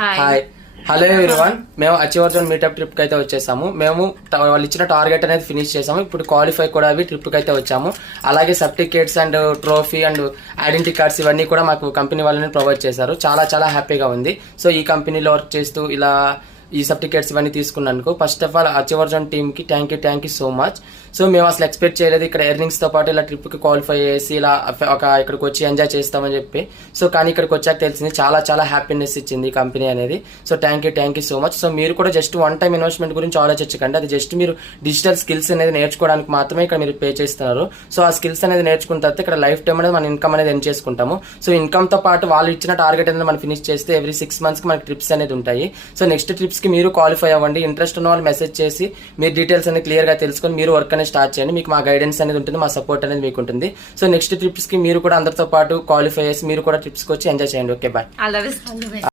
Hi hello everyone. మేము achiever zone meetup trip కి అయితే వచ్చేసాము. మేము వాళ్ళు ఇచ్చిన టార్గెట్ అనేది ఫినిష్ చేసాము. ఇప్పుడు క్వాలిఫై కూడా అవి ట్రిప్ కి అయితే వచ్చాము. అలాగే certificates and trophy and identity cards ఇవన్నీ కూడా మాకు కంపెనీ వాళ్ళని ప్రొవైడ్ చేశారు. చాలా చాలా హ్యాపీగా ఉంది. సో ఈ కంపెనీలో వర్క్ చేస్తూ ఇలా ఈ సర్టిఫికేట్స్ ఇవన్నీ తీసుకున్నందుకు first of all achiever zone team కి thank you so much. So మేము అసలు ఎక్స్పెక్ట్ చేయలేదు ఇక్కడ ఎర్నింగ్స్ తో పాటు ఇలా ట్రిప్ కి క్వాలిఫై చేసి ఇలా ఇక్కడికి వచ్చి ఎంజాయ్ చేస్తామని చెప్పి. సో కానీ ఇక్కడికి వచ్చాక తెలిసింది చాలా చాలా హ్యాపీనెస్ ఇచ్చింది ఈ కంపెనీ అనేది. So thank you so much. So మీరు కూడా జస్ట్ వన్ టైం ఇన్వెస్ట్మెంట్ గురించి ఆలోచించకండి. అది జస్ట్ మీరు డిజిటల్ స్కిల్స్ అనేది నేర్చుకోవడానికి మాత్రమే ఇక్కడ మీరు పే చేస్తున్నారు. సో ఆ స్కిల్స్ అనేది నేర్చుకున్న తర్వాత ఇక్కడ లైఫ్ టైం అనేది మన ఇన్కమ్ అనేది ఎర్న్ చేసుకుంటాము. సో ఇన్కమ్ తో పాటు వాళ్ళు ఇచ్చిన టార్గెట్ అనేది మనం ఫినిష్ చేస్తే ఎవ్రీ 6 months కి మనకి ట్రిప్స్ అనేది ఉంటాయి. సో నెక్స్ట్ ట్రిప్స్ కి మీరు క్వాలిఫై అవ్వండి. ఇంట్రెస్ట్ ఉన్న వాళ్ళు మెసేజ్ చేసి మీరు డీటెయిల్స్ అనేది క్లియర్ గా తెలుసుకొని మీరు వర్క్ అనేది స్టార్ట్ చేయండి. మీకు మా గైడెన్స్ అనేది ఉంటుంది, మా సపోర్ట్ అనేది మీకు ఉంటుంది. సో నెక్స్ట్ ట్రిప్స్ కి మీరు కూడా అందరితో పాటు క్వాలిఫై చేసి మీరు కూడా ట్రిప్స్ కి వచ్చి ఎంజాయ్ చేయండి. Okay bye.